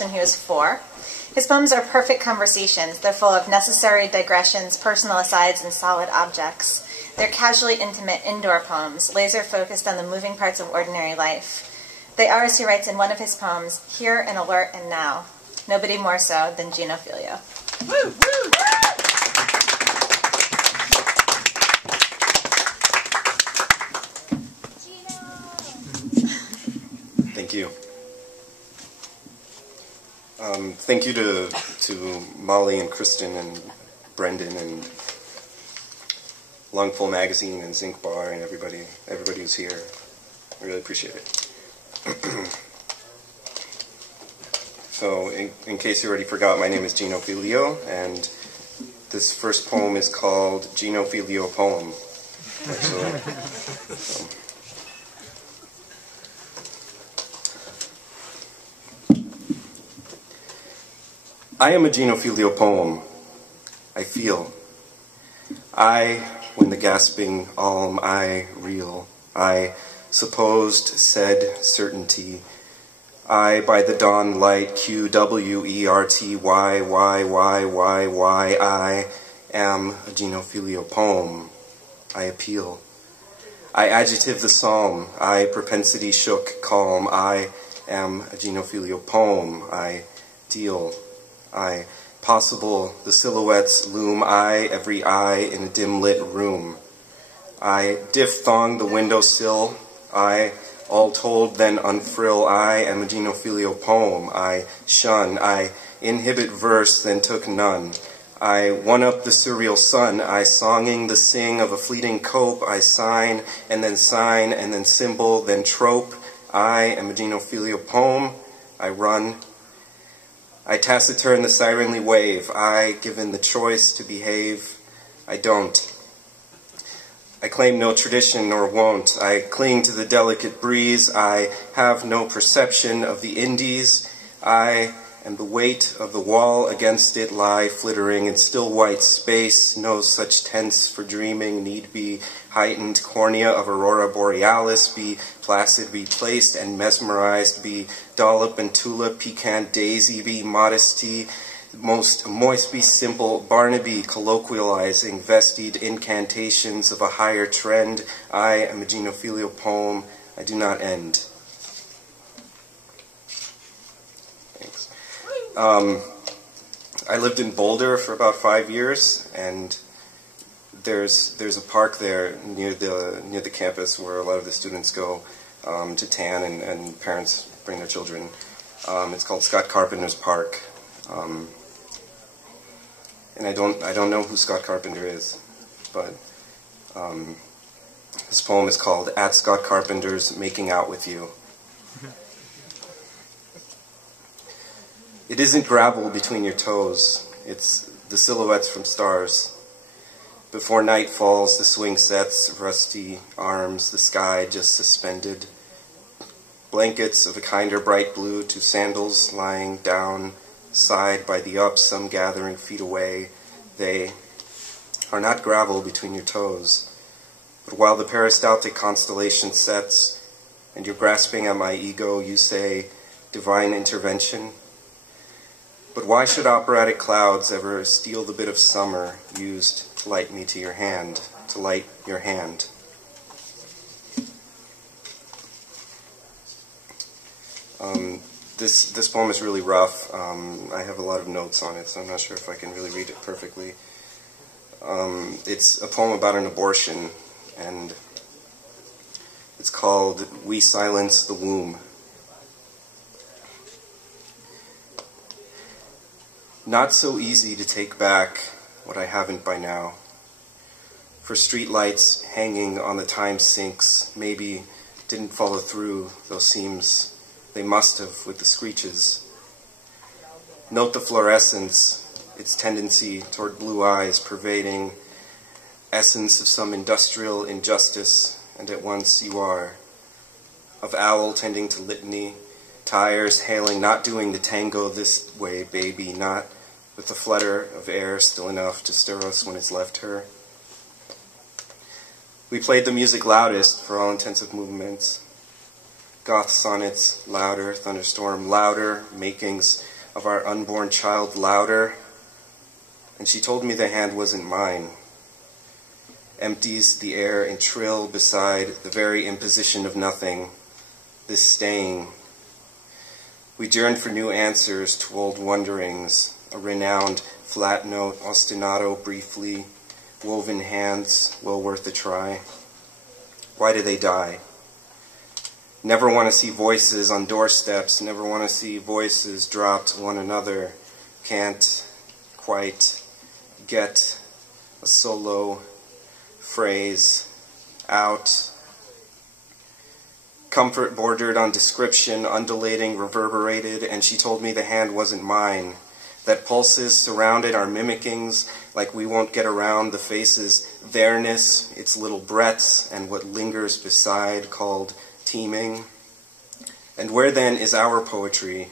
when he was 4. His poems are perfect conversations. They're full of necessary digressions, personal asides, and solid objects. They're casually intimate indoor poems, laser-focused on the moving parts of ordinary life. They are, as he writes in one of his poems, here and alert and now. Nobody more so than Gino Figlio. Woo, woo. Thank you. Thank you to Molly and Kristen and Brendan and Lungful Magazine and ZINC Bar and everybody who's here. I really appreciate it. So, in case you already forgot, my name is Gino Figlio, and this first poem is called Gino Figlio Poem. Actually. So. I am a Gino Figlio poem. I feel. When the gasping alm I reel. I supposed said certainty. By the dawn light QWERTY I am a Gino Figlio poem. I appeal. I adjective the psalm. I propensity shook calm. I am a Gino Figlio poem. I deal. I possible the silhouettes loom. I every eye in a dim lit room. I diphthong the windowsill. I all told then unfrill. I am a Gino Figlio poem. I shun. I inhibit verse then took none. I one up the surreal sun. I songing the sing of a fleeting cope. I sign and then symbol then trope. I am a Gino Figlio poem. I run. I taciturn the sirenly wave. I, given the choice to behave, I don't. I claim no tradition nor won't. I cling to the delicate breeze. I have no perception of the Indies. I am the weight of the wall against it lie flittering in still white space. No such tense for dreaming need be heightened cornea of aurora borealis, be placid, be placed and mesmerized, be dollop and tulip, pecan daisy, be modesty, most moist, be simple, Barnaby colloquializing, vested incantations of a higher trend. I am a Gino Figlio poem. I do not end. Thanks. I lived in Boulder for about 5 years, and there's a park there near the campus where a lot of the students go to tan, and parents bring their children. It's called Scott Carpenter's Park, and I don't know who Scott Carpenter is, but this poem is called "At Scott Carpenter's Making Out with You." It isn't gravel between your toes; it's the silhouettes from stars. Before night falls, the swing sets, rusty arms, the sky just suspended. Blankets of a kinder bright blue to sandals lying down, side by the up, some gathering feet away. They are not gravel between your toes. But while the peristaltic constellation sets, and you're grasping at my ego, you say, divine intervention. But why should operatic clouds ever steal the bit of summer used to light me to your hand, to light your hand? This poem is really rough. I have a lot of notes on it, so I'm not sure if I can really read it perfectly. It's a poem about an abortion, and it's called "We Silence the Womb." Not so easy to take back what I haven't by now. For streetlights hanging on the time sinks maybe didn't follow through those seams. They must have with the screeches. Note the fluorescence, its tendency toward blue eyes pervading essence of some industrial injustice, and at once you are. Of owl tending to litany, tires hailing, not doing the tango this way, baby, not with the flutter of air still enough to stir us when it's left her. We played the music loudest for all intensive movements. Goth sonnets, louder, thunderstorm, louder, makings of our unborn child, louder. And she told me the hand wasn't mine. Empties the air in trill beside the very imposition of nothing, this staying. We yearned for new answers to old wonderings, a renowned flat note, ostinato, briefly, woven hands, well worth a try. Why do they die? Never want to see voices on doorsteps, never want to see voices dropped one another. Can't quite get a solo phrase out. Comfort bordered on description, undulating, reverberated, and she told me the hand wasn't mine. That pulses surrounded our mimickings, like we won't get around the face's there-ness, its little breaths, and what lingers beside, called teeming. And where then is our poetry?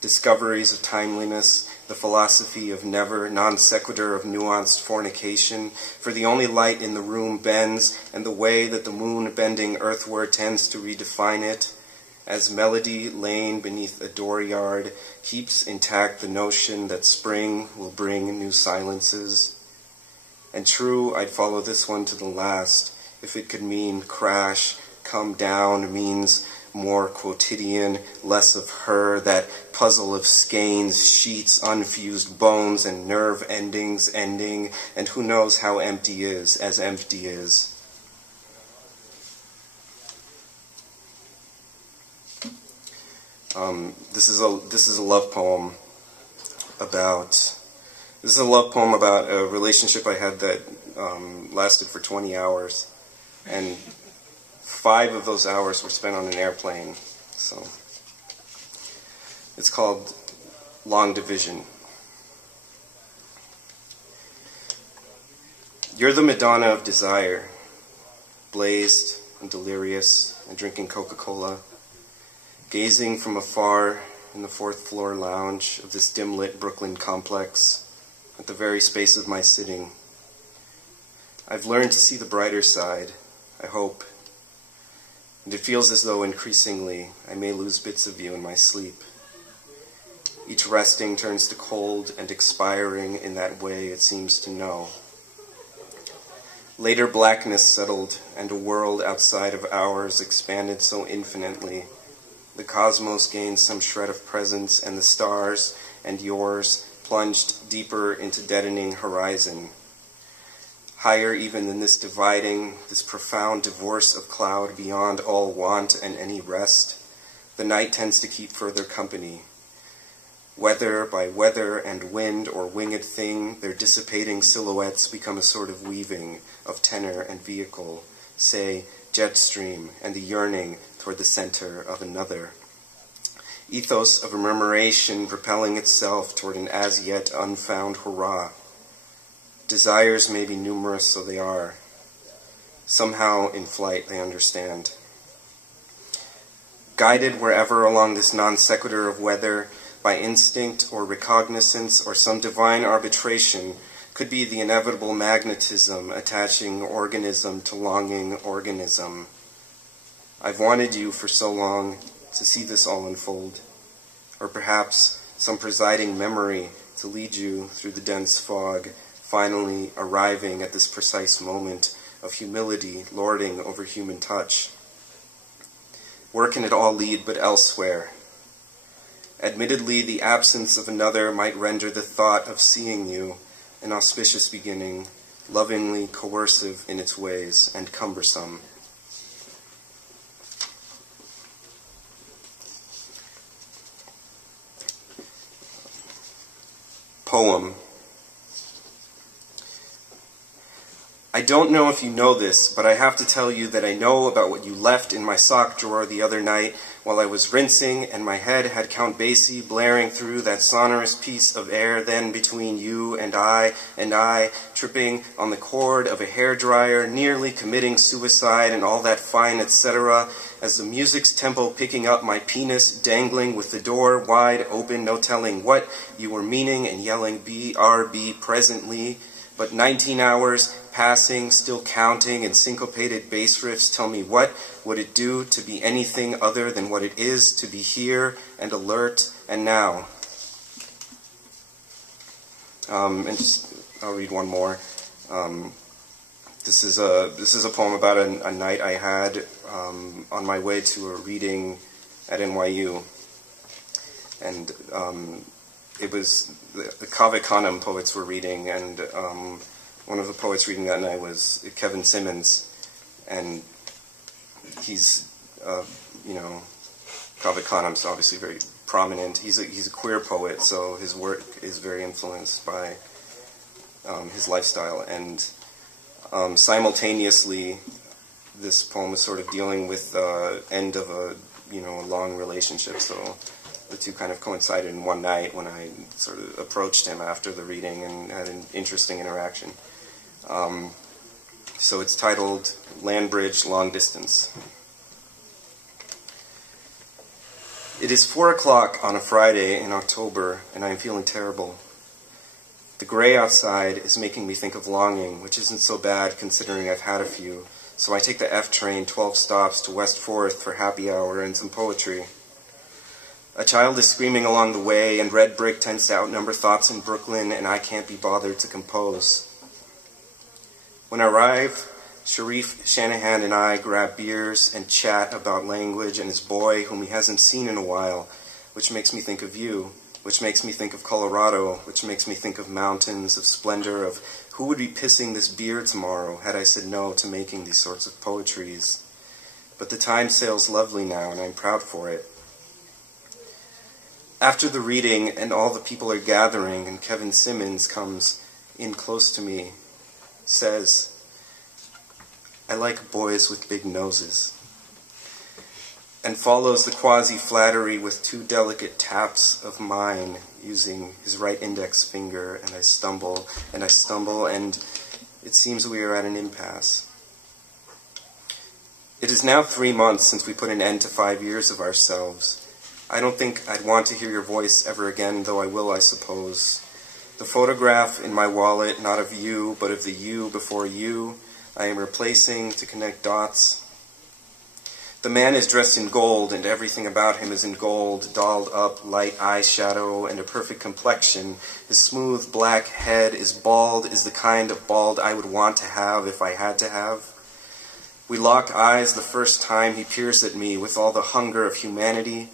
Discoveries of timeliness, the philosophy of never, non sequitur of nuanced fornication, for the only light in the room bends, and the way that the moon bending earthward tends to redefine it, as melody laying beneath a dooryard keeps intact the notion that spring will bring new silences. And true, I'd follow this one to the last, if it could mean crash, come down, means more quotidian, less of her, that puzzle of skeins, sheets, unfused bones, and nerve endings ending, and who knows how empty is, as empty is. This is a love poem about a relationship I had that lasted for 20 hours, and 5 of those hours were spent on an airplane. So it's called Long Division. You're the Madonna of desire, blazed and delirious and drinking Coca-Cola, gazing from afar in the 4th floor lounge of this dim-lit Brooklyn complex at the very space of my sitting. I've learned to see the brighter side, I hope. And it feels as though increasingly I may lose bits of you in my sleep. Each resting turns to cold and expiring in that way it seems to know. Later blackness settled, and a world outside of ours expanded so infinitely. The cosmos gained some shred of presence, and the stars and yours plunged deeper into deadening horizon. Higher even than this dividing, this profound divorce of cloud beyond all want and any rest, the night tends to keep further company. Whether by weather and wind or winged thing, their dissipating silhouettes become a sort of weaving of tenor and vehicle, say, jet stream, and the yearning toward the center of another. Ethos of a murmuration propelling itself toward an as-yet unfound hurrah. Desires may be numerous, so they are. Somehow in flight they understand. Guided wherever along this non sequitur of weather, by instinct or recognizance or some divine arbitration, could be the inevitable magnetism attaching organism to longing organism. I've wanted you for so long to see this all unfold, or perhaps some presiding memory to lead you through the dense fog, finally arriving at this precise moment of humility lording over human touch. Where can it all lead but elsewhere? Admittedly, the absence of another might render the thought of seeing you an auspicious beginning, lovingly coercive in its ways, and cumbersome. Poem. I don't know if you know this, but I have to tell you that I know about what you left in my sock drawer the other night while I was rinsing and my head had Count Basie blaring through that sonorous piece of air then between you and I, tripping on the cord of a hairdryer, nearly committing suicide and all that fine etc., as the music's tempo picking up my penis dangling with the door wide open, no telling what you were meaning and yelling BRB presently, But 19 hours passing, still counting, and syncopated bass riffs tell me what would it do to be anything other than what it is to be here and alert and now. I'll read one more. This is a poem about a night I had on my way to a reading at NYU, and it was the Cave Canem poets were reading, and one of the poets reading that night was Kevin Simmons, and he's Cave Canem's obviously very prominent. He's a queer poet, so his work is very influenced by his lifestyle, and simultaneously, this poem is sort of dealing with the end of a long relationship. So the two kind of coincided in one night when I sort of approached him after the reading and had an interesting interaction. So it's titled "Land Bridge Long Distance." It is 4 o'clock on a Friday in October, and I am feeling terrible. The gray outside is making me think of longing, which isn't so bad considering I've had a few, so I take the F train 12 stops to West 4th for happy hour and some poetry. A child is screaming along the way, and red brick tends to outnumber thoughts in Brooklyn, and I can't be bothered to compose. When I arrive, Sharif Shanahan and I grab beers and chat about language and his boy, whom he hasn't seen in a while, which makes me think of you, which makes me think of Colorado, which makes me think of mountains, of splendor, of who would be pissing this beer tomorrow had I said no to making these sorts of poetries. But the time sails lovely now, and I'm proud for it. After the reading, and all the people are gathering, and Kevin Simmons comes in close to me, says, "I like boys with big noses," and follows the quasi-flattery with two delicate taps of mine using his right index finger, and I stumble, and it seems we are at an impasse. It is now 3 months since we put an end to 5 years of ourselves. I don't think I'd want to hear your voice ever again, though I will, I suppose. The photograph in my wallet, not of you, but of the you before you, I am replacing to connect dots. The man is dressed in gold, and everything about him is in gold, dolled up, light eyeshadow, and a perfect complexion. His smooth black head is bald, is the kind of bald I would want to have if I had to have. We lock eyes the first time he peers at me with all the hunger of humanity,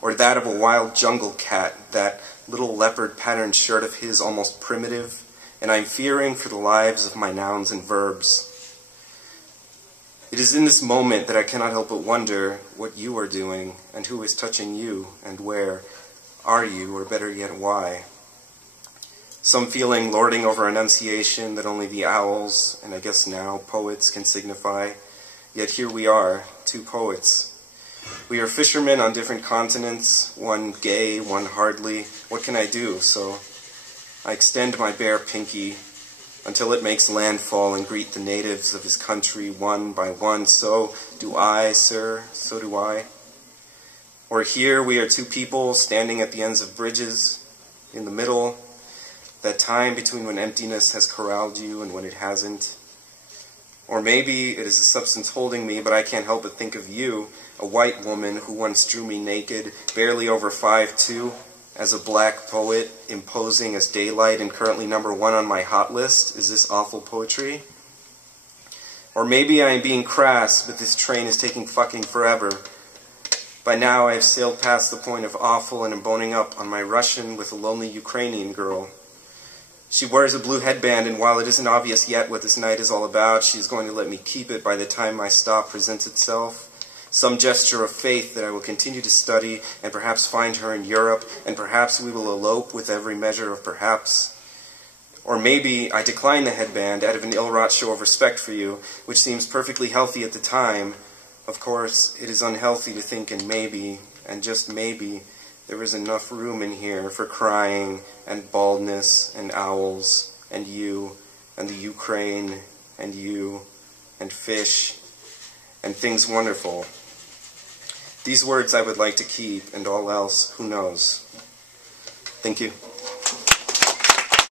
or that of a wild jungle cat, that little leopard-patterned shirt of his almost primitive, and I'm fearing for the lives of my nouns and verbs. It is in this moment that I cannot help but wonder what you are doing, and who is touching you, and where are you, or better yet, why. Some feeling lording over enunciation that only the owls, and I guess now poets, can signify. Yet here we are, two poets. We are fishermen on different continents, one gay, one hardly. What can I do? So I extend my bare pinky until it makes landfall and greet the natives of his country one by one. So do I, sir, so do I. Or here we are two people standing at the ends of bridges, in the middle, that time between when emptiness has corralled you and when it hasn't. Or maybe it is a substance holding me, but I can't help but think of you, a white woman who once drew me naked, barely over 5'2", as a black poet, imposing as daylight and currently #1 on my hot list. Is this awful poetry? Or maybe I am being crass, but this train is taking fucking forever. By now I have sailed past the point of awful and am boning up on my Russian with a lonely Ukrainian girl. She wears a blue headband, and while it isn't obvious yet what this night is all about, she is going to let me keep it by the time my stop presents itself. Some gesture of faith that I will continue to study, and perhaps find her in Europe, and perhaps we will elope with every measure of perhaps. Or maybe I decline the headband out of an ill-wrought show of respect for you, which seems perfectly healthy at the time. Of course, it is unhealthy to think and maybe, and just maybe, there is enough room in here for crying, and baldness, and owls, and you, and the Ukraine, and you, and fish, and things wonderful. These words I would like to keep, and all else, who knows? Thank you.